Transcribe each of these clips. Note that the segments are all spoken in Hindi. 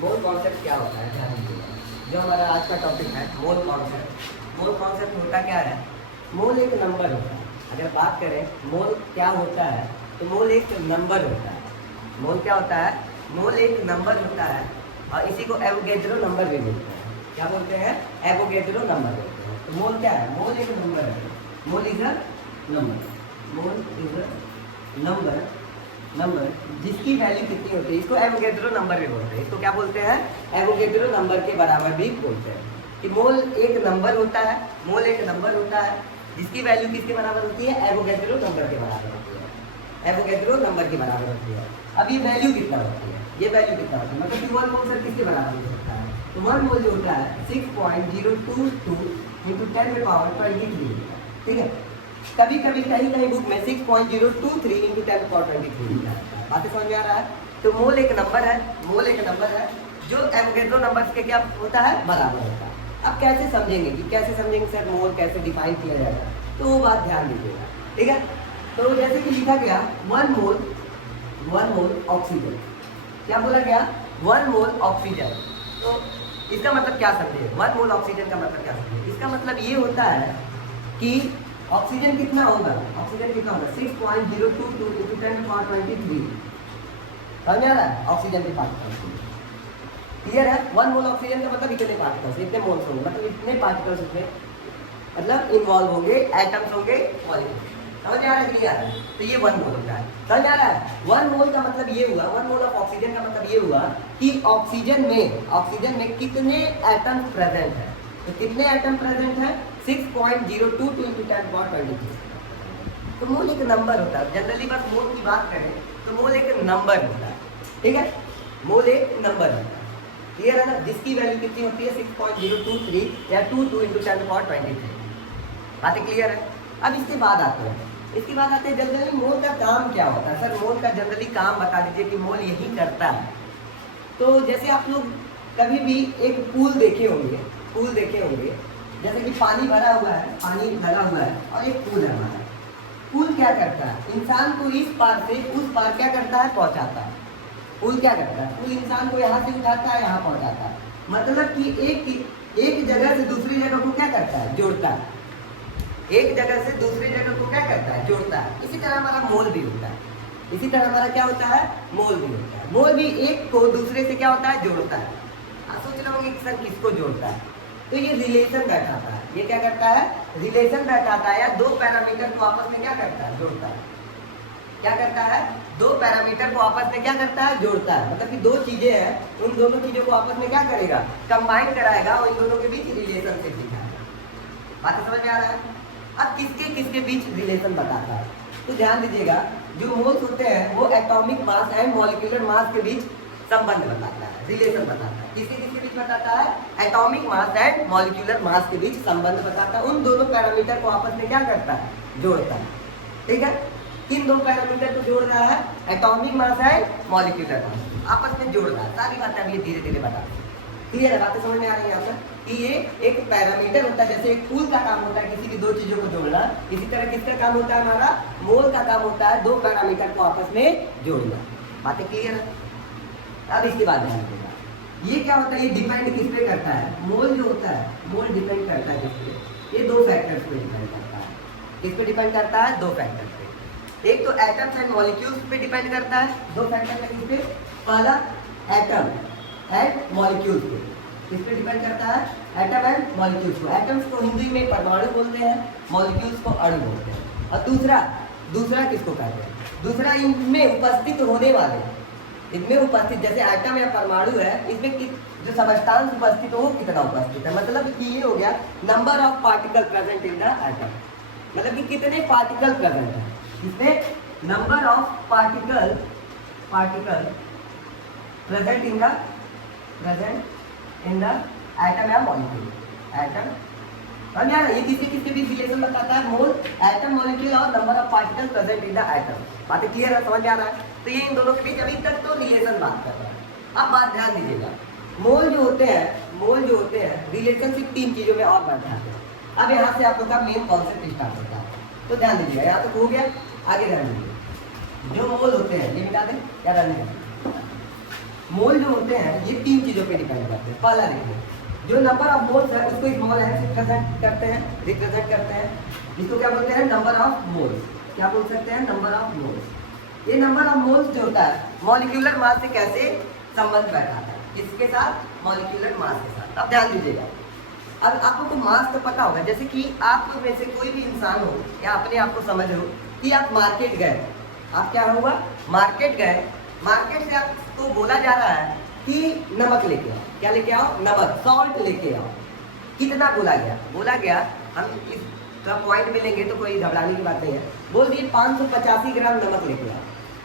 मोल कॉन्सेप्ट क्या होता है, ध्यान दीजिएगा। जो हमारा आज का टॉपिक है मोल कॉन्सेप्ट। मोल कॉन्सेप्ट होता क्या है? मोल एक नंबर होता है। अगर बात करें मोल क्या होता है, तो मोल एक नंबर होता है। मोल क्या होता है? मोल एक नंबर होता है और इसी को एवोगैड्रो नंबर भी बोलते हैं। क्या बोलते हैं? एवोगैड्रो नंबर बोलते हैं। तो मोल क्या है? मोल एक नंबर है। Mole is a number. Mole is a number जिसकी वैल्यू कितनी होती है, इसको एवोगैड्रो नंबर भी बोलते हैं। इसको क्या बोलते हैं? एवोगैड्रो नंबर के बराबर भी बोलते हैं। कि मोल एक नंबर होता है, मोल एक नंबर होता है जिसकी वैल्यू किसके बराबर होती है? एवोगैड्रो नंबर के बराबर होती है। एवोगैड्रो नंबर के बराबर होती है। अब ये वैल्यू कितना होती है? ये वैल्यू कितना होती है, मतलब कि 1 मोल सर किसके बराबर हो सकता है? तो 1 मोल जो होता है 6.022 इंटू 10⁻23। ठीक है। कभी कभी कहीं बुक में 6.023 इंटू 10⁻23 लिखा है। बातें समझ में आ रहा है? तो मोल एक नंबर है, मोल एक नंबर है जो एवोगैड्रो नंबर के क्या होता है? बराबर होता है। अब कैसे समझेंगे कि कैसे समझेंगे सर मोल कैसे डिफाइन किया जाएगा, तो वो बात ध्यान दीजिएगा। ठीक है। तो जैसे कि लिखा गया 1 मोल ऑक्सीजन। क्या बोला गया? 1 मोल ऑक्सीजन। तो इसका मतलब क्या समझे? 1 मोल ऑक्सीजन का मतलब क्या समझे? इसका मतलब ये होता है कि ऑक्सीजन कितना होगा? ऑक्सीजन कितना होगा? 6.022 इंटू 10⁻23। समझ आ रहा है? ऑक्सीजन के पार्टिकल्स क्लियर है? 1 मोल ऑक्सीजन का मतलब इतने पार्टिकल्स, इतने मोल्स होंगे, मतलब इतने पार्टिकल्स उसमें मतलब इन्वॉल्व होंगे, एटम्स होंगे, मॉलिक्यूल। समझ आ रहा है? क्लियर है? तो ये 1 मोल होता है। समझ आ रहा है? 1 मोल का मतलब ये हुआ, 1 मोल ऑफ ऑक्सीजन का मतलब ये हुआ कि ऑक्सीजन में कितने एटम्स प्रेजेंट है। तो कितने एटम प्रेजेंट है? 6.022 इंटू 10⁻23। तो मोल एक नंबर होता है। जनरली बस मोल की बात करें तो मोल एक नंबर होता है। ठीक है। मोल एक नंबर होता है। क्लियर है ना? जिसकी वैल्यू कितनी होती है? 6.023 या 22 इंटू 10⁻23। बातें क्लियर है? अब इसके बाद आते हैं जनरली मोल का काम क्या होता है? सर मोल का जनरली काम बता दीजिए कि मोल यही करता है। तो जैसे आप लोग कभी भी एक पूल देखे होंगे, जैसे कि पानी भरा हुआ है, पानी लगा हुआ है और एक पूल है हमारा। पूल क्या करता है? इंसान को इस पार से उस पार क्या करता है? पहुंचाता है। पूल क्या करता है? पूल इंसान को यहाँ से उठाता है, यहाँ पहुंचाता है। मतलब कि एक जगह से दूसरी जगह को क्या करता है? जोड़ता है। एक जगह से दूसरी जगह को क्या करता है? जोड़ता है। इसी तरह हमारा मोल भी होता है। इसी तरह हमारा क्या होता है? मोल भी होता है। मोल भी एक को दूसरे से क्या होता है? जोड़ता है। आप सोच रहे होंगे कि सर किसको जोड़ता है? तो ये रिलेशन बैठाता है। ये क्या करता है? रिलेशन बैठाता है, या दो पैरामीटर को आपस में क्या करता है? जोड़ता है। क्या करता है? दो पैरामीटर को आपस में क्या करता है? जोड़ता है। मतलब कि दो चीजें हैं, उन दोनों चीजों को आपस में क्या करेगा? कंबाइन कराएगा और इन दोनों के बीच रिलेशनशिप दिखाएगा। बात समझ में आ रहा है? अब किसके किसके बीच रिलेशन बताता है, तो ध्यान दीजिएगा। जो मोल्स होते हैं वो atomic mass and molecular mass के बीच संबंध बताता है, रिलेशन बताता है। किसके किसके बीच बताता है? Atomic mass and molecular mass के बीच संबंध बताता है। उन दोनों पैरामीटर को आपस में क्या करता है? जोड़ता है। ठीक है। किन दो पैरामीटर को जोड़ रहा है? Atomic mass and molecular mass आपस में जोड़ रहा है। सारी बातें अभी धीरे धीरे बता। क्लियर है? बातें समझ में आ रही है यहाँ पर कि ये एक पैरामीटर होता है। जैसे एक पूल का काम होता है किसी भी दो चीजों को जोड़ना, इसी तरह किसका काम होता है? हमारा मोल का काम होता है दो पैरामीटर को आपस में जोड़ना। बातें क्लियर है? अब इसके बाद ध्यान देगा, ये क्या होता है? ये डिपेंड किस पे करता है? मोल जो होता है, मोल डिपेंड करता है किस पे? ये दो फैक्टर्स पे डिपेंड करता है। किस पे डिपेंड करता है? दो फैक्टर्स पे। एक तो एटम्स एंड मॉलिक्यूल्स पे डिपेंड करता है। दो फैक्टर है किस पे? पहला एटम एंड मॉलिक्यूल्स पे। किस पे डिपेंड करता है? एटम एंड मॉलिक्यूल्स को। एटम्स को हिंदी में परमाणु बोलते हैं, मॉलिक्यूल्स को अणु बोलते हैं। और दूसरा किसको कहते हैं? दूसरा इनमें उपस्थित होने वाले, इनमें उपस्थित जैसे एटम या परमाणु है, इसमें जो सबस्टांस उपस्थित हो वो कितना उपस्थित है। मतलब कि ये हो गया number of particle present in the atom. मतलब कि कितने पार्टिकल प्रेजेंट है इसमें? Number of particle present in the atom या मॉलिक्यूल। एटम समझ आ रहा है? ये किसके किसके बीच रिलेशन बताता है? मोल, एटम, मॉलिक्यूल और number of particle present in the atom. बातें क्लियर है? समझ में आ रहा है? तो ये इन दोनों के बीच अभी तक तो रिलेशन बात कर रहा है। अब बात ध्यान दीजिएगा, मोल जो होते हैं रिलेशनशिप तीन चीजों में और बढ़ जाते हैं। अब यहाँ से आप लोग का मेन कॉन्सेप्ट स्टार्ट होता है। तो ध्यान दीजिएगा, यहाँ तक हो गया, आगे ध्यान दीजिए। जो मोल होते हैं ये मिटा दें, क्या रहने मोल जो होते हैं ये तीन चीजों पहला देखिए, जो नंबर ऑफ मोल्स है उसको स्मॉल एन से रिप्रेजेंट करते हैं। इसको क्या बोलते हैं? Number of moles. क्या बोल सकते हैं? Number of moles. ये नंबर ऑफ मोल्स जो होता है मॉलिक्यूलर मास से कैसे संबंध बैठाता है? किसके साथ? मॉलिक्यूलर मास के साथ। अब ध्यान दीजिएगा, अब आपको तो मास तो पता होगा, जैसे कि आप में से कोई भी इंसान हो या अपने आप को समझ हो कि आप मार्केट गए, आप क्या होगा? मार्केट गए, मार्केट से आपको बोला जा रहा है कि नमक लेके आओ। क्या लेके आओ? नमक, सॉल्ट लेके आओ। कितना बोला गया? बोला गया, हम इसका पॉइंट में लेंगे तो कोई घबराने की बात नहीं है, बोल दिए 585 ग्राम नमक लेके आओ।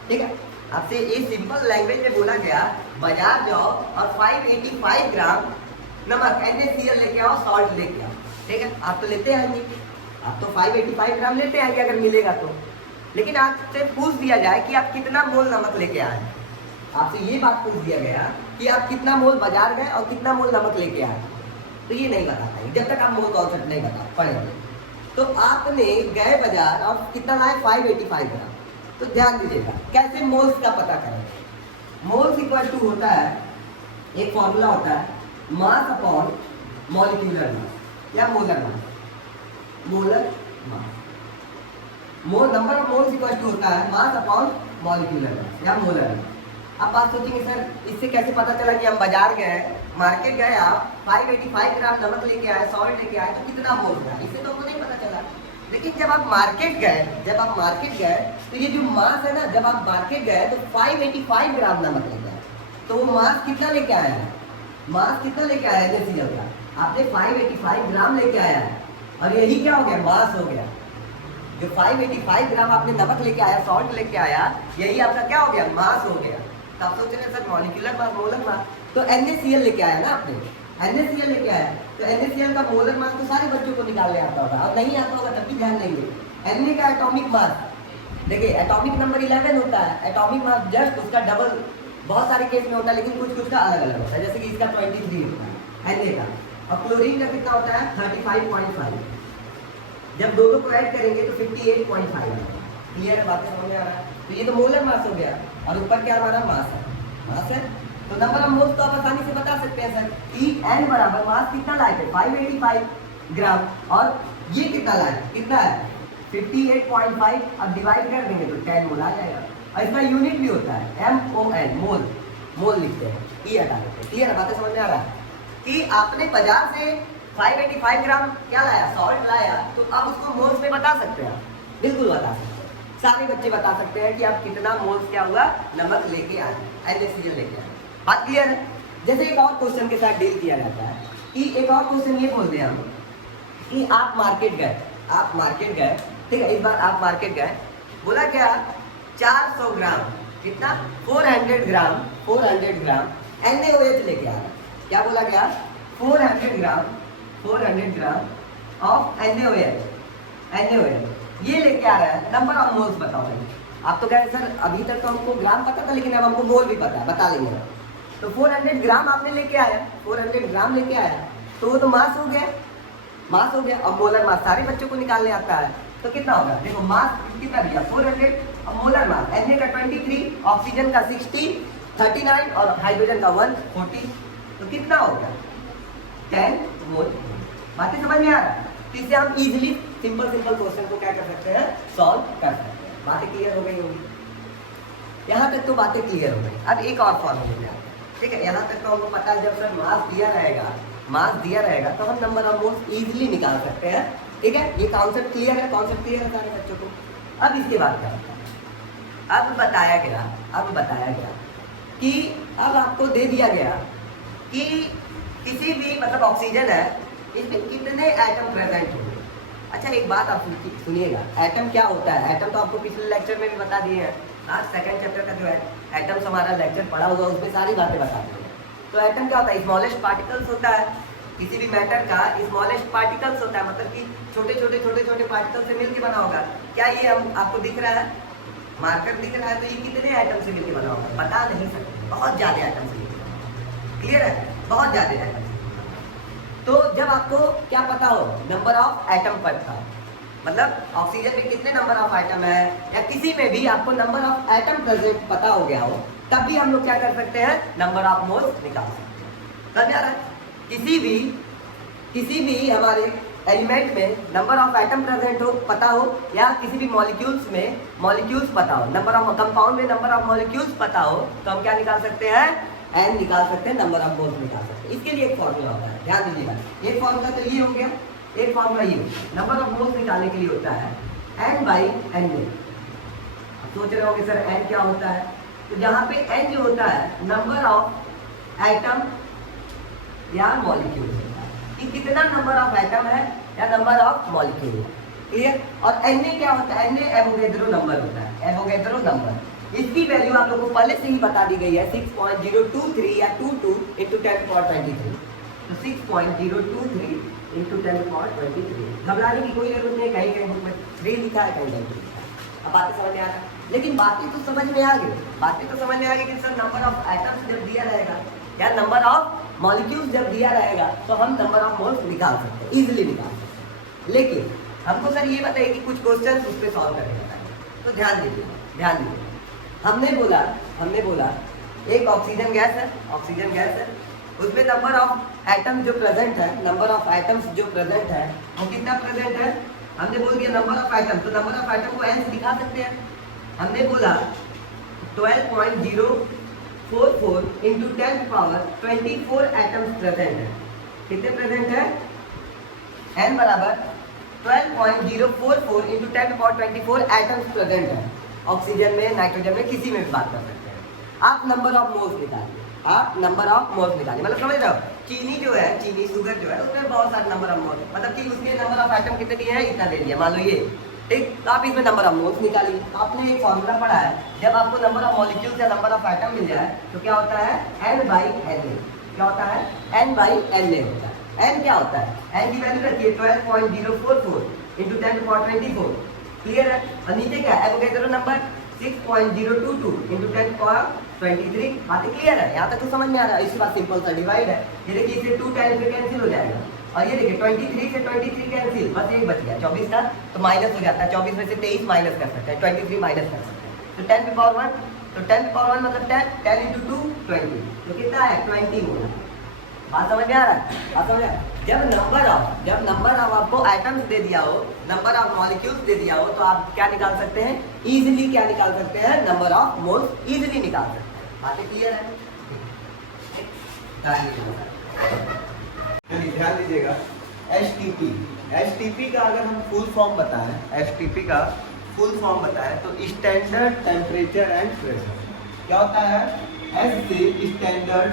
ठीक है, आपसे ये सिंपल लैंग्वेज में बोला गया, बाजार जाओ और 585 ग्राम नमक NaCl लेके आओ, सॉल्ट लेके आओ। ठीक है, आप तो लेते आएंगे, आप तो 585 ग्राम लेते आएंगे अगर मिलेगा तो। लेकिन आपसे पूछ दिया जाए कि आप कितना मोल नमक लेके आए, आपसे ये बात पूछ दिया गया कि आप कितना मोल बाजार गए और कितना मोल नमक लेके आए, तो ये नहीं बता पाएंगे जब तक आप मोल कॉन्सेप्ट नहीं बता पड़ेंगे। तो आपने गए बाजार और कितना लाए? 585 ग्राम। तो ध्यान दीजिएगा कैसे मोल्स का पता करेंगे। मोल्स इक्वल टू होता है, एक फॉर्मूला होता है, मास अपॉन मॉलिक्यूलर मास या molar mass. Molar mass, mole number of moles equal to होता है मास अपॉन मॉलिक्यूलर मास या मोलर मास। अब बात सोचेंगे सर इससे कैसे पता चला कि हम बाजार गए, मार्केट गए, आप 585 ग्राम नमक लेके आए, सॉल्ट लेके आए, तो कितना मोल था? इससे तो हमको नहीं पता चला। लेकिन जब आप मार्केट गए तो ये जो मास है ना, जब आप मार्केट गए तो 585 ग्राम नमक लेके आए, तो वो मास कितना लेके आया है? मास कितना लेके आया है NaCl का? आपने 585 ग्राम लेके आया है, और यही क्या हो गया? मास हो गया। जो 585 ग्राम आपने नमक लेके आया, सॉल्ट लेके आया, यही आपका क्या हो गया? मास हो गया। तो आप सोच रहे हैं sir molecular mass, molar mass, तो NaCl लेके आया ना आपने, NaCl लेके आया, तो NaCl का मोलर मास तो सारे बच्चों को निकालने आता होगा, और नहीं आता होगा तब भी ध्यान देंगे। Na का एटॉमिक मास, देखिए एटॉमिक नंबर 11 होता है, एटॉमिक मास जस्ट उसका डबल बहुत सारे केस में होता है, लेकिन कुछ का अलग अलग होता है। जैसे कि इसका 23 होता है Na का, और क्लोरीन का कितना होता है? 35.5। जब दोनों को ऐड करेंगे तो 58.5। क्लियर है? बातें समझ में आ रहा है? तो ये तो मोलर मास हो गया, और ऊपर क्या हमारा मास है। तो नंबर ऑफ मोल्स तो आप आसानी से बता सकते हैं सर कि N बराबर मास कितना लाए थे? 585 ग्राम, और ये कितना लाए? कितना है? 58.5। अब डिवाइड कर देंगे तो 10 मोल आ जाएगा, और इसका यूनिट भी होता है MOL, मोल लिखते हैं, ये हटा देते हैं। क्लियर है? बातें समझ में आ रहा है कि आपने बाजार से 585 ग्राम क्या लाया? सॉल्ट लाया, तो आप उसको मोल्स में बता सकते हैं, बिल्कुल बता सकते हैं। सारे बच्चे बता सकते हैं कि आप कितना मोल्स क्या हुआ नमक लेके आए, NaCl लेके आए। बात क्लियर है? जैसे एक और क्वेश्चन के साथ डील किया जाता है कि एक और क्वेश्चन ये बोलते हैं हम कि आप मार्केट गए, ठीक है, इस बार आप मार्केट गए, बोला क्या? 400 ग्राम, कितना? 400 ग्राम NaOH लेके आना। क्या बोला गया? 400 ग्राम ऑफ NaOH ये लेके आ रहा है। नंबर ऑफ मोल्स बताओ भाई। आप तो कहे सर अभी तक तो हमको ग्राम पता था, लेकिन अब हमको मोल भी पता है, बता लेंगे। तो 400 ग्राम आपने लेके आया, 400 ग्राम लेके आया, तो वो तो मास हो गया। अब मोलर मास सारे बच्चों को निकालने आता है, तो कितना होगा? देखो मास कितना दिया? 400, और मोलर मास Na का 23, ऑक्सीजन का 60, 39 और हाइड्रोजन का 140, तो कितना होगा? 10 मोल। बातें समझ में आ रहा है? इससे हम इजीली सिंपल क्वेश्चन को क्या कर सकते हैं? सॉल्व कर सकते हैं। बातें क्लियर हो गई होगी? यहाँ तक तो बातें क्लियर हो गई। अब एक और फॉर्मूले में आते हैं, ठीक है। यहाँ तक तो हमको पता है, जब सर मास दिया रहेगा तो हम नंबर ऑफ मोल्स इजीली निकाल सकते हैं, ठीक है। ये कॉन्सेप्ट क्लियर है सारे बच्चों को? अब इसके बाद क्या होता है? अब बताया गया कि अब आपको दे दिया गया कि किसी भी मतलब ऑक्सीजन है, इसमें कितने एटम प्रेजेंट होंगे। अच्छा एक बात आप सुनिएगा, एटम क्या होता है? एटम तो आपको पिछले लेक्चर में भी बता दिए हैं। आज सेकंड चैप्टर का जो है एटम्स हमारा लेक्चर पढ़ा होगा, उसमें सारी बातें बता दी हैं। तो एटम क्या होता है? स्मॉलेस्ट पार्टिकल्स होता है, किसी भी मैटर का स्मॉलेस्ट पार्टिकल्स होता है, मतलब कि छोटे पार्टिकल से मिलकर बना होगा। क्या ये हम आपको दिख रहा है? मार्कर दिख रहा है, तो ये कितने एटम से मिलकर बना होगा? बता नहीं सकते, बहुत ज़्यादा एटम से मिलकर। क्लियर है? बहुत ज़्यादा एटम। तो जब आपको क्या पता हो? नंबर ऑफ एटम पता हो, मतलब ऑक्सीजन में कितने नंबर ऑफ एटम है, या किसी में भी आपको नंबर ऑफ एटम प्रेजेंट पता हो गया हो, तब भी हम लोग क्या कर सकते हैं? नंबर ऑफ मोल्स निकाल सकते हैं। समझ आ रहा है? किसी भी हमारे एलिमेंट में नंबर ऑफ एटम प्रेजेंट हो पता हो, या किसी भी मॉलिक्यूल्स में मॉलिक्यूल्स पता हो, नंबर ऑफ कंपाउंड में नंबर ऑफ मॉलिक्यूल्स पता हो, तो हम क्या निकाल सकते हैं? एन निकाल सकते हैं, नंबर ऑफ मोल्स निकाल सकते हैं। इसके लिए एक फॉर्मूला होता है, ध्यान दीजिएगा। एक फॉर्मूला तो ये हो गया, एक फॉर्मूला ये नंबर ऑफ मोल्स निकालने के लिए होता है एन बाई एन ए। सोच रहे होंगे सर एन क्या होता है? तो जहाँ पे एन जो होता है नंबर ऑफ एटम या मॉलिक्यूल होता है कि कितना नंबर ऑफ एटम है या नंबर ऑफ मॉलिक्यूल है, क्लियर? और एन ए क्या होता है? एन ए एवोगैड्रो नंबर होता है, एवोगैड्रो नंबर। इसकी वैल्यू आप लोगों को पहले से ही बता दी गई है, 6.023 या 22 इंटू 10⁻23। तो 6.023 इंटू 10⁻23। घबराने की कोई जरूरत नहीं, कहीं कहीं बुक में 3 लिखा है, कहीं कहीं 2 लिखा है। अब बातें समझ में आ रहा है, लेकिन बातें तो समझ में आ गई, बातें तो समझ में आ गई कि सर नंबर ऑफ एटम्स जब दिया रहेगा या नंबर ऑफ मॉलिक्यूल्स जब दिया रहेगा तो हम नंबर ऑफ मोल्स निकाल सकते हैं, इजीली निकाल सकते हैं। लेकिन हमको सर ये बताइए कि कुछ क्वेश्चन उस पर सॉल्व करने बताइए। तो ध्यान दीजिए, हमने बोला एक ऑक्सीजन गैस है, उसमें नंबर ऑफ एटम जो प्रेजेंट है, नंबर ऑफ एटम्स जो प्रेजेंट है वो कितना प्रेजेंट है? हमने बोल दिया नंबर ऑफ एटम, तो नंबर ऑफ एटम को एन से दिखा सकते हैं। हमने बोला 12.044 इंटू 10⁻24 एटम्स प्रेजेंट है। कितने प्रेजेंट है? एन बराबर 12.044 इंटू 10⁻24 एटम्स प्रेजेंट है। ऑक्सीजन में, नाइट्रोजन में, किसी में भी बात कर सकते हैं। आप नंबर ऑफ मोल्स निकालिए, मतलब समझ रहे हो? चीनी जो है, चीनी शुगर जो है, उसमें बहुत सारे नंबर ऑफ मोल्स, मतलब कि उसके नंबर ऑफ एटम कितने दिए हैं, इतना ले लिया, मान लो ये, ठीक? तो आप इसमें नंबर ऑफ मोल्स निकालिए। आपने एक फॉर्मूला पढ़ा है, जब आपको नंबर ऑफ मॉलिक्यूल्स या नंबर ऑफ एटम मिल जाए तो क्या होता है? N by N A. क्या होता है? एन बाई एन ए होता है। एन क्या होता है? एन की वैल्यू रखिए 12.044 इंटू 10⁻24, क्लियर है? और नीचे क्या है? Avogadro number 6.022 into 10⁻23। बातें क्लियर है? यहाँ तक तो समझ में आ रहा है? इसके बाद सिंपल सा डिवाइड है, ये देखिए इसे 2 टाइम से कैंसिल हो जाएगा, और ये देखिए 23 से 23 कैंसिल, बस एक बच गया 24 था, तो माइनस हो जाता है। 24 में से 23 माइनस कर सकते हैं, 23 माइनस कर सकते हैं, तो 10⁻1, तो 10⁻1 मतलब 10 इंटू 2 20, तो कितना है? 20 होगा। बात समझ में आ रहा है? बात समझ आ? जब नंबर ऑफ आपको एटम्स दे दिया हो, नंबर ऑफ मॉलिक्यूल्स दे दिया हो, तो आप क्या निकाल सकते हैं? इजीली क्या निकाल सकते हैं? नंबर ऑफ मोल्स इजीली निकाल सकते हैं। बातें क्लियर है? ध्यान दीजिएगा। एसटीपी का अगर हम फुल फॉर्म बताएं, एसटीपी का फुल फॉर्म बताएं तो स्टैंडर्ड टेम्परेचर एंड प्रेशर। क्या होता है? एस से स्टैंडर्ड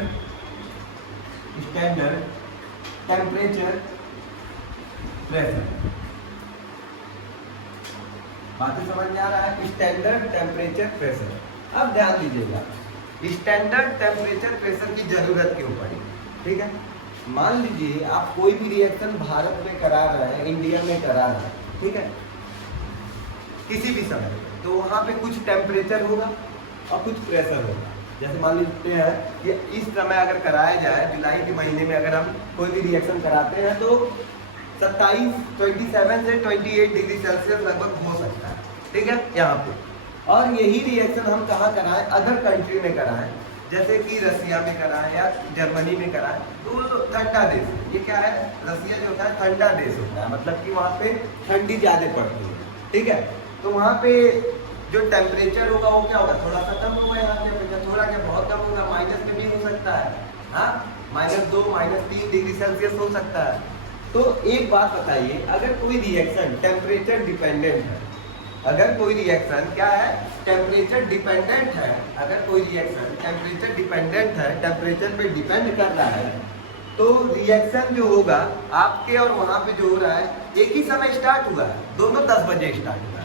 टेम्परेचर प्रेशर। बातें समझ में आ रहा है? Standard temperature pressure. अब ध्यान दीजिएगा, स्टैंडर्ड टेम्परेचर प्रेशर की जरूरत क्यों पड़ी? ठीक है, मान लीजिए आप कोई भी रिएक्शन भारत में करा रहे हैं, इंडिया में करा रहे हैं, ठीक है, किसी भी समय, तो वहाँ पे कुछ टेम्परेचर होगा और कुछ प्रेशर होगा। जैसे मान लीजिए हैं कि इस समय अगर कराया जाए, जुलाई के महीने में अगर हम कोई भी रिएक्शन कराते हैं तो 27 से 28 डिग्री सेल्सियस लगभग हो सकता है, ठीक है, यहाँ पे। और यही रिएक्शन हम कहाँ कराएं? अदर कंट्री में कराएं, जैसे कि रसिया में कराएं या जर्मनी में कराएं, तो ठंडा देश है। ये क्या है? रसिया जो होता है ठंडा देश होता है, मतलब कि वहाँ पे ठंडी ज़्यादा पड़ती है, ठीक है। तो वहाँ पे जो टेम्परेचर होगा वो क्या होगा? थोड़ा सा कम होगा, यहाँ पे थोड़ा क्या बहुत कम होगा, माइनस में भी हो सकता है, हाँ, -2 -3 डिग्री सेल्सियस हो सकता है। तो एक बात बताइए, अगर कोई रिएक्शन टेम्परेचर डिपेंडेंट है, अगर कोई रिएक्शन क्या है? टेम्परेचर डिपेंडेंट है, अगर कोई रिएक्शन टेम्परेचर डिपेंडेंट है, टेम्परेचर पे डिपेंड कर रहा है, तो रिएक्शन जो होगा आपके और वहाँ पे जो हो रहा है एक ही समय स्टार्ट हुआ है, दोनों 10 बजे स्टार्ट हो रहा है।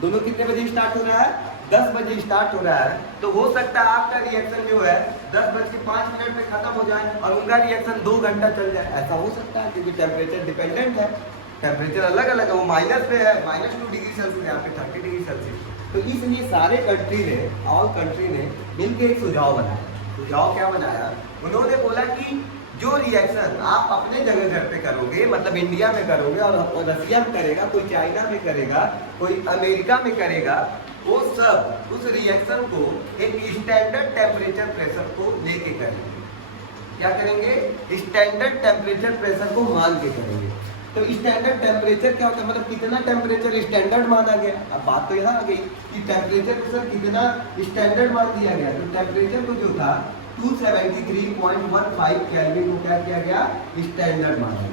दोनों कितने बजे स्टार्ट हो रहा है? 10 बजे स्टार्ट हो रहा है। तो हो सकता है आपका रिएक्शन जो है 10:05 में खत्म हो जाए और उनका रिएक्शन 2 घंटा चल जाए, ऐसा हो सकता है, क्योंकि टेम्परेचर डिपेंडेंट है, टेम्परेचर अलग अलग है, वो माइनस पे है, -2 डिग्री सेल्सियस, यहाँ पे 30 डिग्री सेल्सियस। तो इसलिए सारे कंट्री ने, ऑल कंट्री ने मिलकर एक सुझाव बनाया। सुझाव क्या बनाया? उन्होंने बोला कि जो रिएक्शन आप अपने जगह घर पे करोगे, मतलब इंडिया में करोगे और रसिया में करेगा, कोई चाइना में करेगा, कोई अमेरिका में करेगा, वो सब उस रिएक्शन को एक स्टैंडर्ड टेम्परेचर प्रेशर को लेके करेंगे। क्या करेंगे, स्टैंडर्ड टेम्परेचर प्रेशर को मान के करेंगे। तो स्टैंडर्ड टेम्परेचर क्या होता है, मतलब कितना टेम्परेचर स्टैंडर्ड माना गया। अब बात तो यहाँ आ गई कि टेम्परेचर को सर कितना स्टैंडर्ड मान दिया गया। तो टेम्परेचर को जो था 273.15 केल्विन को क्या किया गया, स्टैंडर्ड माना गया।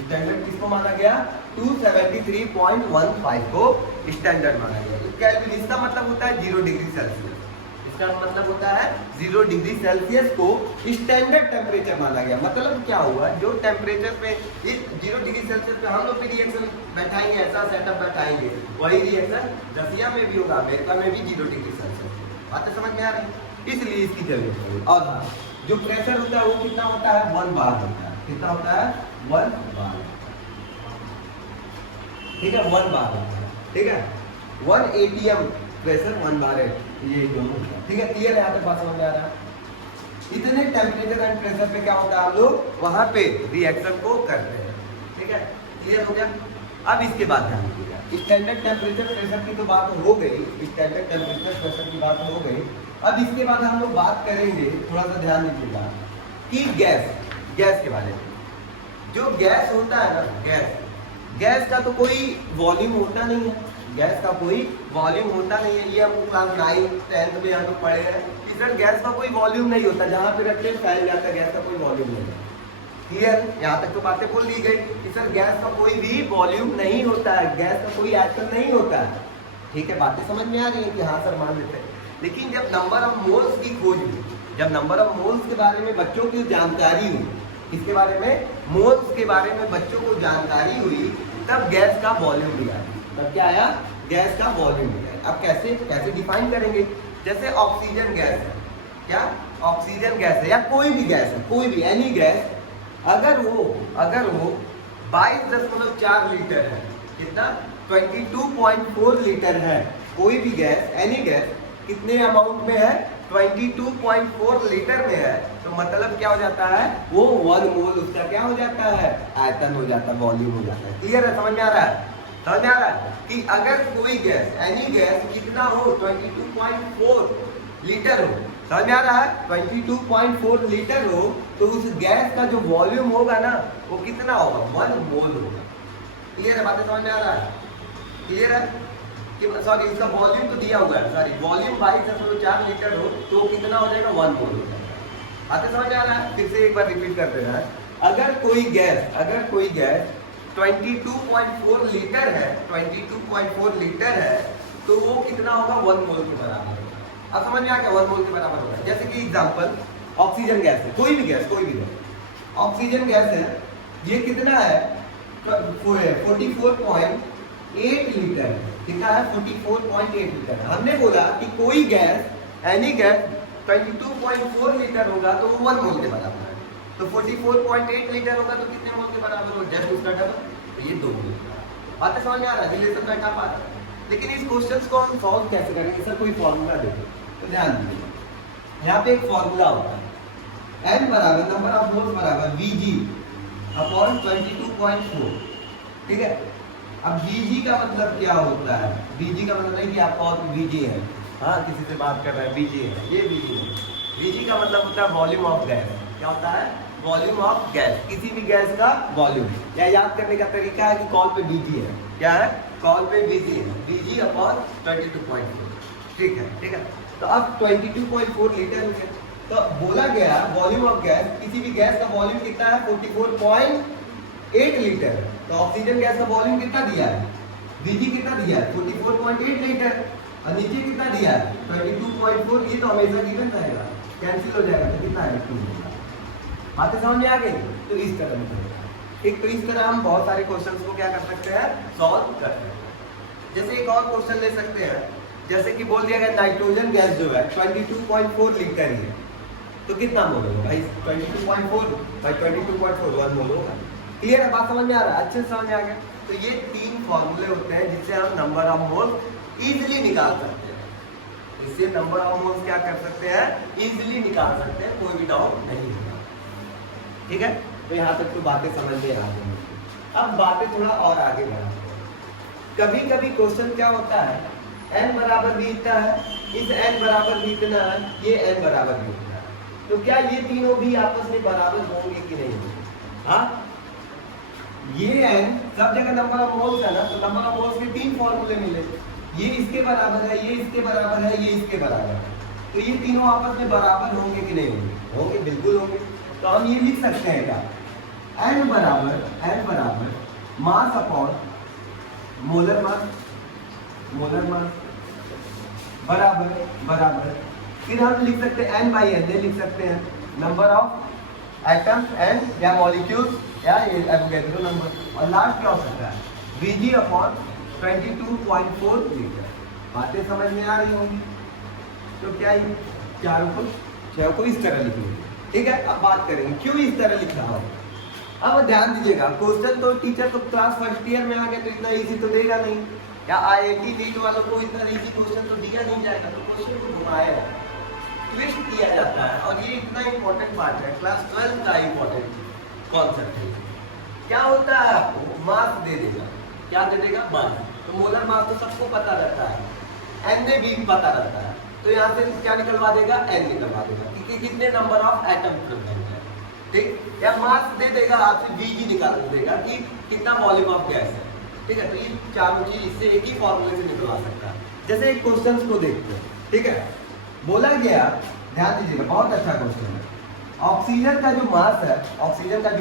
स्टैंडर्ड किसको माना गया, 273.15 को स्टैंडर्ड माना गया। तो केल्विन इसका मतलब होता है 0 डिग्री सेल्सियस। इसका मतलब होता है 0 डिग्री सेल्सियस को स्टैंडर्ड टेम्परेचर माना गया। मतलब क्या हुआ, जो टेम्परेचर पे इस 0 डिग्री सेल्सियस पे हम लोग भी रिएक्शन बैठाएंगे, ऐसा सेटअप बैठाएंगे, वही रिएक्शन रसिया में भी होगा, अमेरिका में भी 0 डिग्री सेल्सियस। बातें समझ में आ रही, इसलिए इसकी जरूरत है। और हाँ, जो प्रेशर होता है वो कितना होता है, 1 बार होता है। कितना होता है, 1 बार। ठीक है, 1 बार होता है। ठीक है, 1 ATM प्रेशर 1 बार है, ये दोनों। ठीक है, क्लियर है, यहाँ तक बात समझ में आ रहा है। इतने टेम्परेचर एंड प्रेशर पे क्या होता है, हम लोग वहां पे रिएक्शन को करते हैं। ठीक है, क्लियर हो गया। अब इसके बाद ध्यान दीजिएगा, स्टैंडर्ड टेम्परेचर प्रेशर की तो बात हो गई, स्टैंडर्ड टेम्परेचर प्रेशर की बात हो गई। अब इसके बाद हम लोग बात करेंगे, थोड़ा सा ध्यान दीजिएगा, कि गैस के बारे में। जो गैस होता है ना, गैस का तो कोई वॉल्यूम होता नहीं है। गैस का कोई वॉल्यूम होता नहीं है। ये हम क्लास 9 10th में हम लोग पढ़े हैं कि सर गैस का कोई वॉल्यूम नहीं होता, जहाँ पे रखते फैल जाता है, गैस का कोई वॉल्यूम नहीं है। क्लियर, यहाँ तक तो बातें बोल दी गई कि सर गैस का कोई भी वॉल्यूम नहीं होता है, गैस का कोई एटम नहीं होता है। ठीक है, बातें समझ में आ रही है कि हाँ सर मान लेते हैं। लेकिन जब नंबर ऑफ मोल्स की खोज हुई, जब नंबर ऑफ मोल्स के बारे में बच्चों की जानकारी हुई, इसके बारे में मोल्स के बारे में बच्चों को जानकारी हुई, तब गैस का वॉल्यूम भी आया। तब क्या आया, गैस का वॉल्यूम भी आया। अब कैसे डिफाइन करेंगे, जैसे ऑक्सीजन गैस है, क्या ऑक्सीजन गैस है या कोई भी गैस है, कोई भी एनी गैस, अगर वो 22.4 लीटर है, कितना 22.4 लीटर है, कोई भी गैस एनी गैस कितने अमाउंट में है, 22.4 लीटर में है, तो मतलब क्या हो जाता है, वो 1 मोल उसका क्या हो जाता है, आयतन हो जाता है, वॉल्यूम हो जाता है। क्लियर है, समझ में आ रहा है, समझ में आ रहा है कि अगर कोई गैस एनी गैस कितना हो, 22.4 लीटर हो, समझ में आ रहा है, 22.4 लीटर हो, तो उस गैस का जो वॉल्यूम होगा ना, वो कितना होगा, 1 मोल होगा। क्लियर है, बातें समझ में आ रहा है, क्लियर है कि सॉरी इसका वॉल्यूम तो दिया हुआ है, सॉरी वॉल्यूम 22.4 लीटर हो तो कितना हो जाएगा, 1 मोल हो जाएगा। बातें समझ में आ रहा है, फिर से एक बार रिपीट कर देना है। अगर कोई गैस 22.4 लीटर है, 22.4 लीटर है, तो वो कितना होगा, 1 मोल के बराबर होगा। अब समझ में आ गया, 1 मोल के बराबर होगा। जैसे कि एग्जांपल ऑक्सीजन गैस है, कोई भी गैस ऑक्सीजन गैस है, ये कितना है, 44.8 लीटर है। कितना है, 44.8 लीटर। हमने बोला कि कोई गैस एनी गैस 22.4 लीटर होगा तो वो 1 मोल के बराबर है। तो 44.8 लीटर होगा तो कितने मोल के बराबर होगा, जस्ट उसका डबल, तो ये 2 मोल। बातें समझ में आ रहा है, रिलेशन बैठा पा रहा है। लेकिन इस क्वेश्चन को हम सॉल्व कैसे करेंगे, सर कोई फॉर्मूला देखो, तो ध्यान दीजिए, यहाँ पे एक फॉर्मूला होता है, n बराबर नंबर ऑफ मोल्स बराबर Vg अपॉन 22.4। ठीक है, अब Vg का मतलब क्या होता है, Vg का मतलब नहीं कि आपका और Vg है, हाँ किसी से बात कर रहा है Vg है, ये Vg है। Vg का मतलब होता है वॉल्यूम ऑफ गैस। क्या होता है, वॉल्यूम ऑफ गैस, किसी भी गैस का वॉल्यूम। या याद करने का तरीका है कि कॉल पे Vg है, क्या है, कॉल पे Vg है, Vg अपॉन 22.4। ठीक है। तो अब 22.4 लीटर हो गया, तो बोला गया वॉल्यूम ऑफ गैस, किसी भी गैस का वॉल्यूम कितना है, 44.8 लीटर। तो ऑक्सीजन गैस का वॉल्यूम कितना दिया है, Vg कितना दिया है, 44.8 लीटर, और नीचे कितना दिया है, 22.4। ये तो हमेशा गिवन रहेगा, कैंसिल हो जाएगा, तो कितना है, 2 होगा। बातें समझ में आ गई, तो इस तरह में ठीक। तो इस तरह हम बहुत सारे क्वेश्चंस को क्या कर सकते हैं, सॉल्व कर सकते हैं। जैसे एक और क्वेश्चन ले सकते हैं, जैसे कि बोल दिया गया नाइट्रोजन गैस जो है 22.4 लीटर ही है, तो कितना मोल होगा भाई, 22.4 बाई 22.4 1 मोल होगा। क्लियर है, बात समझ में आ रहा है, अच्छे से समझ में आ गया। तो ये 3 फॉर्मूले होते हैं जिससे हम नंबर ऑफ मोल इजीली निकाल सकते हैं। इससे नंबर ऑफ मोल्स क्या कर सकते हैं, इजीली निकाल सकते हैं, कोई भी डाउट नहीं होगा। ठीक है, तो यहाँ तक तो बातें समझ में आ गई। अब बातें थोड़ा और आगे बढ़ाते हैं। कभी कभी क्वेश्चन क्या होता है, n बराबर भी इतना है, इस n बराबर भी इतना है, ये n बराबर भी इतना है। तो क्या ये तीनों भी आपस में बराबर होंगे कि नहीं होंगे? हाँ, ये n सब जगह नंबर ऑफ मोल्स है ना, तो नंबर ऑफ मोल्स के 3 फॉर्मूले मिले, ये इसके बराबर है, ये इसके बराबर है, ये इसके बराबर है, तो ये तीनों आपस में बराबर होंगे कि नहीं होंगे? होंगे, बिल्कुल होंगे। तो हम ये लिख सकते हैं क्या, n बराबर मास अपॉन मोलर मास बराबर फिर हम लिख सकते हैं n बाई n लिख सकते हैं नंबर ऑफ एटम्स n या मॉलिक्यूल्स या एवोगैड्रो नंबर, और लास्ट क्या हो सकता है Vg अपॉन 22.4 लीटर। बातें समझ में आ रही होंगी? तो क्या ये चारों को इस तरह लिखेंगे, ठीक है। अब बात करेंगे क्यों इस तरह लिख रहा हूँ। अब ध्यान दीजिएगा, क्वेश्चन तो टीचर तो क्लास फर्स्ट ईयर में आ गया तो इतना इजी तो देगा नहीं, या IIT नीट वालों को इतना इजी क्वेश्चन तो दिया नहीं जाएगा, तो क्वेश्चन को घुमाया ट्विस्ट किया जाता है, और ये इतना इंपॉर्टेंट पार्ट है, क्लास 12 का इंपॉर्टेंट कॉन्सेप्ट है। क्या होता है, आपको मास दे देगा, क्या दे देगा, मास। तो मोलर मास तो सबको पता रहता है, एन भी पता रहता है, तो यहाँ से क्या निकलवा देगा, एन निकलवा देगा कि कितने नंबर ऑफ एटम प्रेजेंट है, ठीक। या मास दे देगा आपसे, Vg निकाल देगा कि कितना वॉल्यूम ऑफ गैस है, ठीक है। तो ये चारों चीज इससे एक ही फॉर्मूले से निकलवा सकता है। जैसे एक क्वेश्चन को देखते हैं, ठीक है। बोला गया, ध्यान दीजिएगा, बहुत अच्छा क्वेश्चन है। ऑक्सीजन का जो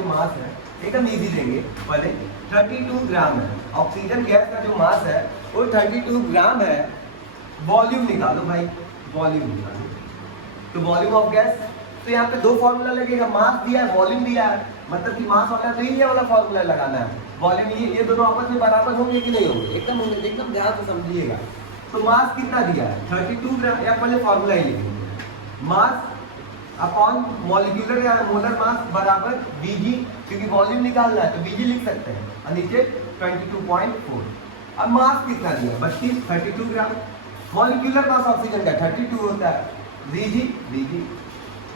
मास है एकदम इजी लेंगे, पहले 32 ग्राम है। ऑक्सीजन गैस का जो मास है वो 32 ग्राम है। वॉल्यूम निकालो भाई, वॉल्यूम निकालो, तो वॉल्यूम ऑफ गैस, तो यहाँ पे दो फॉर्मूला लगेगा, मास दिया है, वॉल्यूम दिया है, मतलब कि मास वाला तो ये वाला फॉर्मूला लगाना है, वॉल्यूम ये दोनों आपस में बराबर होंगे कि नहीं होंगे, एकदम होंगे, एकदम ध्यान से समझिएगा। तो मास कितना दिया है 32 ग्राम, या पहले फॉर्मूला ही लिखेंगे, मास अपॉन मॉलिक्यूलर या मोलर मास बराबर Vg, क्योंकि वॉल्यूम निकालना है तो Vg लिख सकते हैं, और नीचे 22.4। अब मास कितना दिया 32 ग्राम, मॉलिक्यूलर मास ऑक्सीजन का 32 होता है, Vg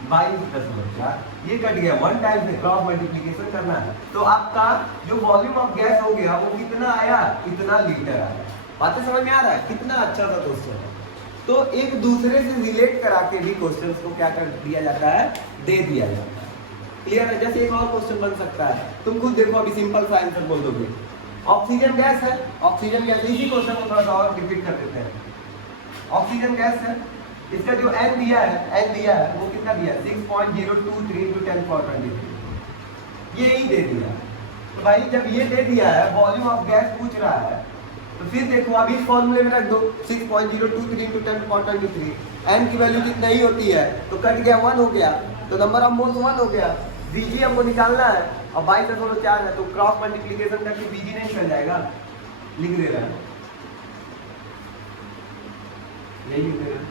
22.4, ये कट गया, 1 टाइम से क्रॉस मल्टीप्लिकेशन करना है, तो आपका जो वॉल्यूम ऑफ गैस हो गया वो कितना आया, इतना लीटर आया। बातें समझ में आ रहा है, कितना अच्छा सा क्वेश्चन है। तो एक दूसरे से रिलेट करा के भी क्वेश्चंस को क्या कर दिया जाता है, दे दिया जाता है। क्लियर है? जैसे एक और क्वेश्चन बन सकता है, तुम खुद देखो, अभी सिंपल सा आंसर बोल दोगे, ऑक्सीजन गैस है, ऑक्सीजन गैस, इसी क्वेश्चन को थोड़ा सा और रिपीट कर देते हैं। ऑक्सीजन गैस है, इसका जो n दिया है वो कितना दिया है 6.023 × 10⁻23, ये ही दे दिया। तो भाई जब ये दे दिया है, वॉल्यूम ऑफ गैस पूछ रहा है, तो फिर देखो अब इस फॉर्मूले में रख दो 6.023 × 10⁻23, n की वैल्यू जितना ही होती है तो कट गया 1 हो गया, तो नंबर ऑफ मोल्स 1 हो गया। Vg हमको निकालना है और 22.4 है, तो क्रॉस मल्टीप्लिकेशन करके Vg नहीं निकल जाएगा, लिख दे रहा है, यही लिख दे रहा है।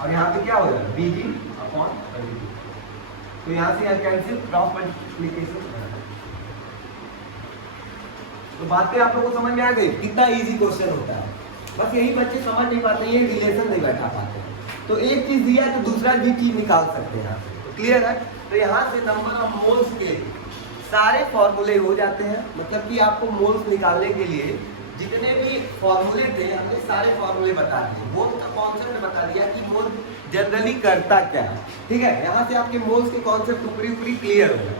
और यहाँ पे क्या हो जाएगा Vg अपॉन 32, तो यहाँ से कैंसिल, क्रॉस मल्टीप्लिकेशन। तो बातें आप लोगों को समझ में आ गई, कितना इजी क्वेश्चन होता है, बस यही बच्चे समझ नहीं पाते, ये रिलेशन नहीं बैठा पाते। तो एक चीज दिया है तो दूसरा भी चीज निकाल सकते हैं, तो क्लियर है। तो यहाँ से नंबर ऑफ मोल्स के सारे फॉर्मूले हो जाते हैं, मतलब कि आपको मोल्स निकालने के लिए जितने भी फॉर्मूले थे हमने सारे फॉर्मूले बता दिए, मोल का कॉन्सेप्ट बता दिया कि मोल जनरली करता क्या है, ठीक है। यहाँ से आपके मोल्स के कॉन्सेप्ट ऊपरी क्लियर हो गए।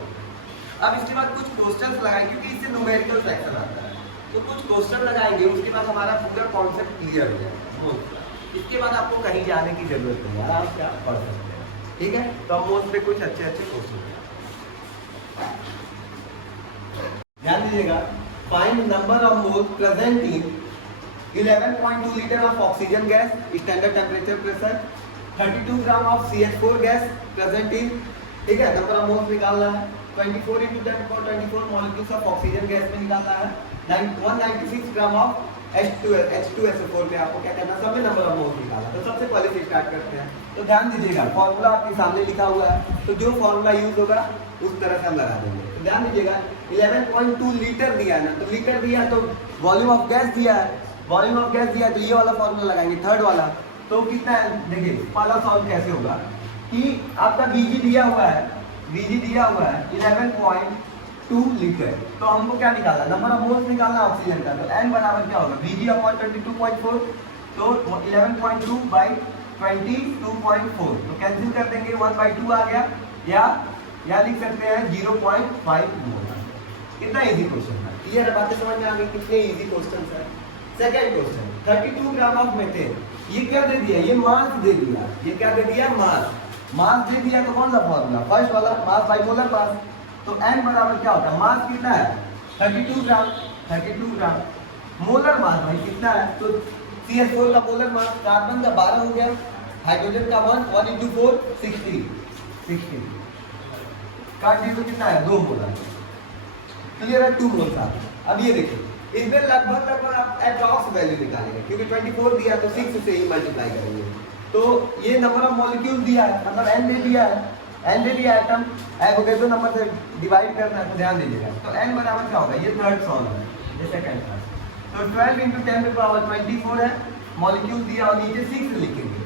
अब इसके बाद कुछ क्वेश्चंस लगाएंगे, क्योंकि इससे न्यूमेरिकल सेक्शन आता है, तो कुछ क्वेश्चन लगाएंगे, उसके बाद हमारा पूरा कॉन्सेप्ट क्लियर हो जाएगा मोल्स का। इसके बाद आपको कहीं जाने की जरूरत नहीं, आराम से आप पढ़ सकते हैं, ठीक है। तो हम मोल्स पे कुछ अच्छे क्वेश्चन ध्यान दीजिएगा। Find number of moles present in 11.2 litre of oxygen gas standard temperature pressure, 32 gram of CH4 gas present in, ठीक है। नंबर ऑफ मोल्स निकालना है, 24 × 10⁻24 मॉलिक्यूल्स ऑफ ऑक्सीजन गैस में निकालना है, 196 ग्राम ऑफ H2SO4 पे आपको क्या करना है, सब में नंबर ऑफ मोल्स निकालना। तो सबसे पहले से स्टार्ट करते हैं। तो ध्यान दीजिएगा, फॉर्मूला आपके सामने लिखा हुआ है, तो जो फॉर्मूला यूज होगा उस तरह से हम लगा देंगे। तो ध्यान दीजिएगा, 11.2 लीटर दिया है ना, तो लीटर दिया तो वॉल्यूम ऑफ गैस दिया है, वॉल्यूम ऑफ गैस दिया तो ये वाला फॉर्मूला लगाएंगे, थर्ड वाला। तो कितना है, देखिए पहला सॉल्व कैसे होगा कि आपका Vg दिया हुआ है, Vg दिया हुआ है 11.2 लीटर, तो हमको क्या निकालना, नंबर ऑफ मोल्स निकालना ऑक्सीजन का। तो n बराबर क्या होगा Vg अपॉन 22.4, तो 11.2 बाई 22.4, तो कैंसिल कर देंगे, 1/2 आ गया, या लिख सकते हैं 0.5 मोल। कितना इजी क्वेश्चन था, क्लियर है, बातें समझ में आ गई, कितने इजी क्वेश्चन है। Second question, 32 gram of methane, ये क्या दे दिया, ये मास दे दिया, ये क्या दे दिया, मास दे दिया, तो कौन सा फॉर्मूला, फर्स्ट वाला, मास बाई मोलर मास, तो n बराबर क्या होता है, मास कितना है 32 ग्राम, मोलर मास भाई कितना है, तो CH4 का मोलर मास, कार्बन का 12 हो गया, हाइड्रोजन का 1 into 4 60 काट दी तो कितना है 2 मोलर, क्लियर है, 2 मोल था। अब ये देखिए इसमें लगभग आप एप्रॉक्स वैल्यू निकालेंगे, क्योंकि 24 दिया तो 6 से ही मल्टीप्लाई करेंगे, तो ये नंबर ऑफ मॉलिक्यूल दिया है, मतलब n दे दिया है, एटम एवोगैड्रो नंबर से डिवाइड करना है, तो ध्यान दीजिएगा, तो n बराबर क्या होगा, ये थर्ड सॉल्व है, ये सेकंड था, तो 12 into 10 to power 24 है, मॉलिक्यूल दिया और नीचे 6 लिखेंगे,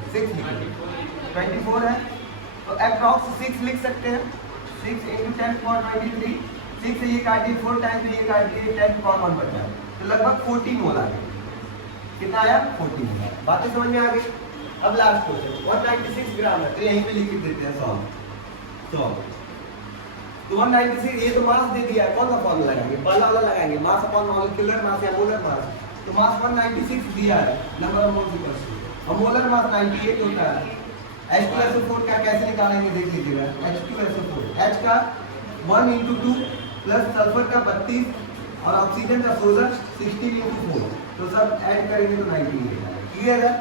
24 है, तो एप्रॉक्स 6 लिख सकते हैं, 6 into 10 to power 23, 6 से ये काट दिए 4 टाइम्स में ये काट दिए 10 to power 1 बचा, तो लगभग 14 मोल आ गए, कितना आया 14 मोल, बातें समझ में आ गई। अब लास्ट क्वेश्चन 196 ग्राम है, तो यहीं पे लिख देते हैं सॉल्व, तो 196, ये तो मास दे दिया है, कौन सा फॉर्मूला लगाएंगे, पहला वाला लगाएंगे, मास अपॉन मॉलिक्यूलर मास या मोलर मास, तो मास 196 दिया है, number of moles equals to, और मोलर मास 98 होता है, H2SO4 का कैसे निकालेंगे देख लीजिएगा, H2SO4, H का 1 into 2 प्लस सल्फर का 32 और ऑक्सीजन का 16 16 into 4, तो सब ऐड करेंगे तो 90 मिलेगा, क्लियर है,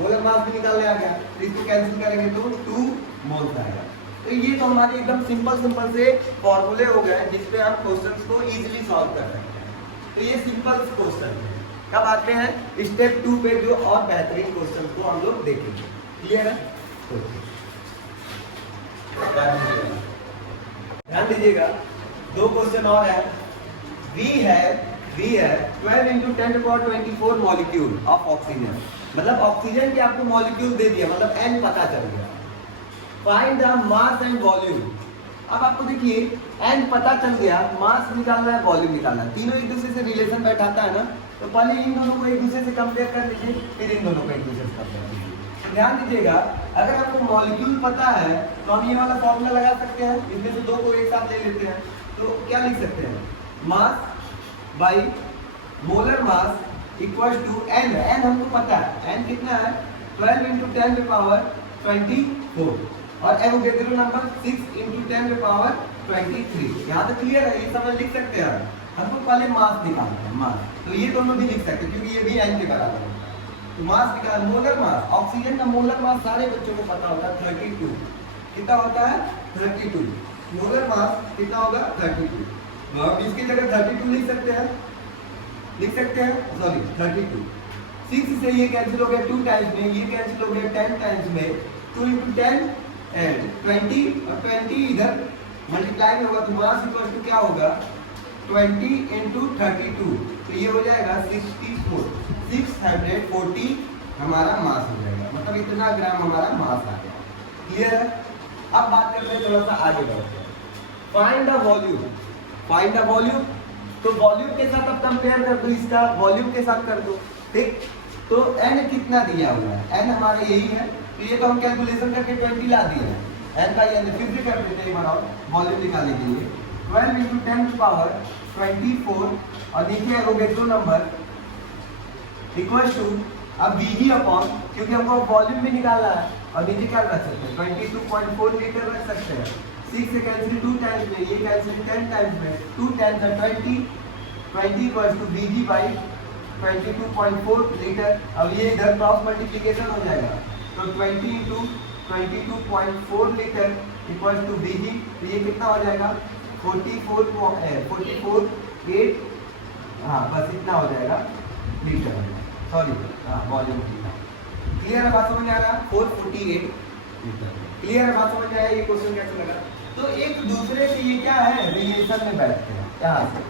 मोलर मास भी निकालने आ गया, तो इसको कैंसिल करेंगे तो 2 मोल्स आएगा। तो ये तो हमारे एकदम सिंपल से फॉर्मूले हो गए जिसपे हम क्वेश्चंस को इजीली सॉल्व कर सकते हैं, तो ये सिंपल क्वेश्चन है। कब आते हैं स्टेप 2 पे, जो और बेहतरीन क्वेश्चन को हम लोग देखेंगे, क्लियर है, ध्यान दीजिएगा, 2 क्वेश्चन और है, वी है 12 into 10 to power 24 molecule of oxygen, मतलब ऑक्सीजन के आपको मॉलिक्यूल दे दिया, मतलब n पता चल गया, find the mass and volume. अब आपको देखिए n पता चल गया, मास निकालना है, वॉल्यूम निकालना है, तीनों एक दूसरे से रिलेशन बैठाता है ना, तो पहले इन दोनों को एक दूसरे से कंपेयर कर लीजिए, फिर इन दोनों को एक दूसरे से कंपेयर कीजिए। ध्यान दीजिएगा, अगर आपको मॉलिक्यूल पता है तो हम ये वाला फॉर्मूला लगा सकते हैं, इसमें से 2 को एक साथ ले लेते हैं, तो क्या लिख सकते हैं, mass by molar mass equal to n, n हमको पता है, n कितना है 12 into 10 to power 24, और Avogadro number 6 into 10 to power 23, यहाँ तक क्लियर है, ये समझ लिख सकते हैं। हमको पहले मास निकालना है, मास, तो ये दोनों भी लिख सकते हैं क्योंकि ये भी n के बराबर है, तो मास निकाल, मोलर मास, ऑक्सीजन का मोलर मास सारे बच्चों को पता होता है 32, कितना होता है 32, मोलर मास कितना होगा 32, तो हम इसकी जगह 32 लिख सकते हैं, सॉरी 32, 6 से ये कैंसिल हो गया 2 टाइम्स में, ये कैंसिल हो गया 10 टाइम्स में, 2 into 10 एंड 20, और 20 इधर मल्टीप्लाई में होगा, तो मास इक्वल टू क्या होगा 20 into 32, तो ये हो जाएगा 64, 640 हमारा मास हो जाएगा, मतलब इतना ग्राम हमारा मास आ गया, क्लियर है। अब बात करते हैं, थोड़ा सा आगे बढ़ते हैं, फाइंड द वॉल्यूम, तो वॉल्यूम के साथ अब कंपेयर कर दो, इसका वॉल्यूम के साथ कर दो, ठीक, तो n कितना दिया हुआ है, n हमारे यही है, तो ये तो हम कैलकुलेशन करके 20 ला दिए हैं, n का ये फिर भी कर देते हैं, वॉल्यूम निकालने के लिए 12 into 10 to power 24, और नीचे एवोगैड्रो नंबर इक्वल टू, अब Vg अपॉन, क्योंकि हमको वॉल्यूम भी निकालना है, और नीचे क्या रख सकते हैं 22.4 लीटर रख सकते हैं, 6 से कैंसिल 2 टाइम्स में, ये कैंसिल 10 टाइम्स में, 2 टाइम्स है 20 equals to Vg by 22.4 litre, अब ये इधर क्रॉस मल्टीप्लिकेशन हो जाएगा, तो 20 into 22.4 litre equals to Vg, तो ये कितना हो जाएगा 44.8, हाँ बस इतना हो जाएगा लीटर, सॉरी हाँ वॉल्यूम कितना, क्लियर है, बात समझ में आ रहा है, 448 लीटर, क्लियर है, बात समझ में आया, ये क्वेश्चन कैसे लगा, तो एक दूसरे से ये क्या है रिलेशन में बैठते हैं, यहाँ से,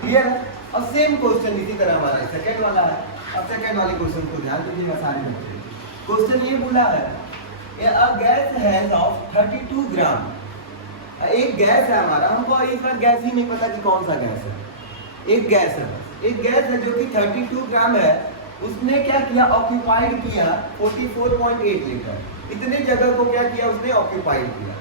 क्लियर है। और सेम क्वेश्चन इसी तरह हमारा सेकंड वाला है, अब सेकंड वाले क्वेश्चन को ध्यान दीजिएगा सारे बच्चे, क्वेश्चन ये बोला है अ गैस हैज ऑफ 32 ग्राम, एक गैस है हमारा, हमको इस बार गैस ही नहीं पता कि कौन सा गैस है, एक गैस है जो कि 32 ग्राम है, उसने क्या किया, ऑक्यूपाइड किया 44.8 लीटर। इतने जगह को क्या किया उसने, ऑक्यूपाइड किया।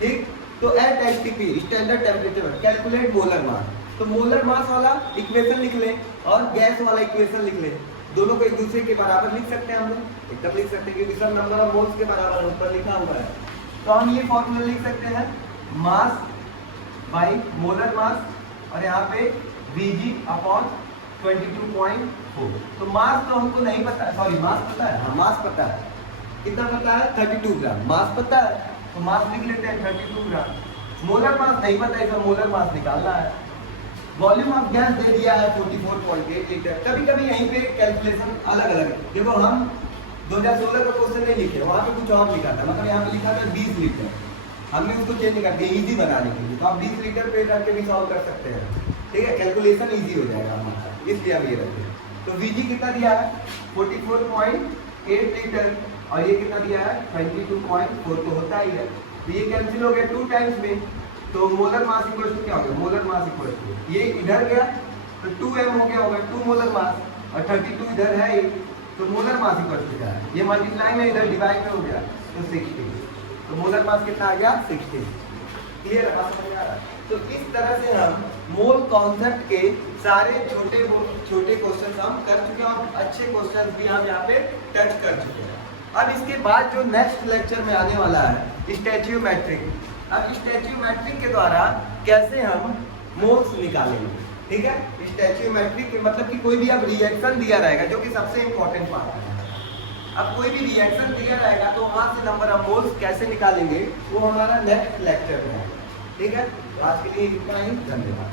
ठीक, तो at STP standard temperature calculate molar mass. तो मोलर मास वाला इक्वेशन लिख ले और गैस वाला इक्वेशन लिख ले, दोनों को एक दूसरे के बराबर लिख सकते हैं हम लोग, एकदम लिख सकते हैं क्योंकि सब नंबर ऑफ मोल्स के बराबर है, ऊपर लिखा हुआ है। तो हम ये फॉर्मूला लिख सकते हैं, मास बाई मोलर मास, और यहाँ पे Vg अपॉन 22.4। तो मास तो हमको नहीं पता, सॉरी मास पता है, हाँ मास पता है, कितना पता है, 32 ग्राम मास पता है, तो मास लिख लेते हैं 32 ग्राम। मोलर मास नहीं पता है, इसका मोलर मास निकालना है। वॉल्यूम ऑफ गैस दे दिया है 44.8 लीटर। कभी कभी यहीं पे कैलकुलेशन अलग अलग है। देखो हम 2016 का क्वेश्चन नहीं लिखे, वहाँ पे कुछ और लिखा था, मतलब यहाँ पे लिखा था 20 लीटर, हमने उसको चेंज कर दिया इजी बनाने के लिए। तो आप 20 लीटर पे रख के भी सॉल्व कर सकते हैं, ठीक है, कैलकुलेशन इजी हो जाएगा हमारा, इसलिए हम ये रखते हैं। तो Vg कितना दिया है 44.8 लीटर, और ये कितना दिया है 22.4, तो होता ही है। तो ये कैंसिल हो गया 2 टाइम्स में, तो मोलर मास इक्वल टू क्या हो गया, मोलर मास इक्वल टू ये इधर गया तो 2m हो गया होगा, 2 मोलर मास, और 32 इधर है ये, तो मोलर मास इक्वल टू क्या है, ये मल्टीप्लाई में इधर डिवाइड में हो गया तो 60। तो मोलर मास कितना आ गया 60। क्लियर है, समझ आ रहा है? तो इस तरह से हम मोल कॉन्सेप्ट के सारे छोटे क्वेश्चन हम कर चुके हैं, और अच्छे क्वेश्चन भी हम यहाँ पे टच कर चुके हैं। अब इसके बाद जो नेक्स्ट लेक्चर में आने वाला है स्टैच्यूमेट्रिक। अब स्टैच्यूमेट्रिक के द्वारा कैसे हम मोल्स निकालेंगे, ठीक है। स्टैच्यूमेट्रिक के मतलब कि कोई भी अब रिएक्शन दिया रहेगा, जो कि सबसे इंपॉर्टेंट पार्ट है। अब कोई भी रिएक्शन दिया रहेगा तो वहां से नंबर ऑफ मोल्स कैसे निकालेंगे, वो हमारा नेक्स्ट लेक्चर में है, ठीक है। आज के लिए इतना ही, धन्यवाद।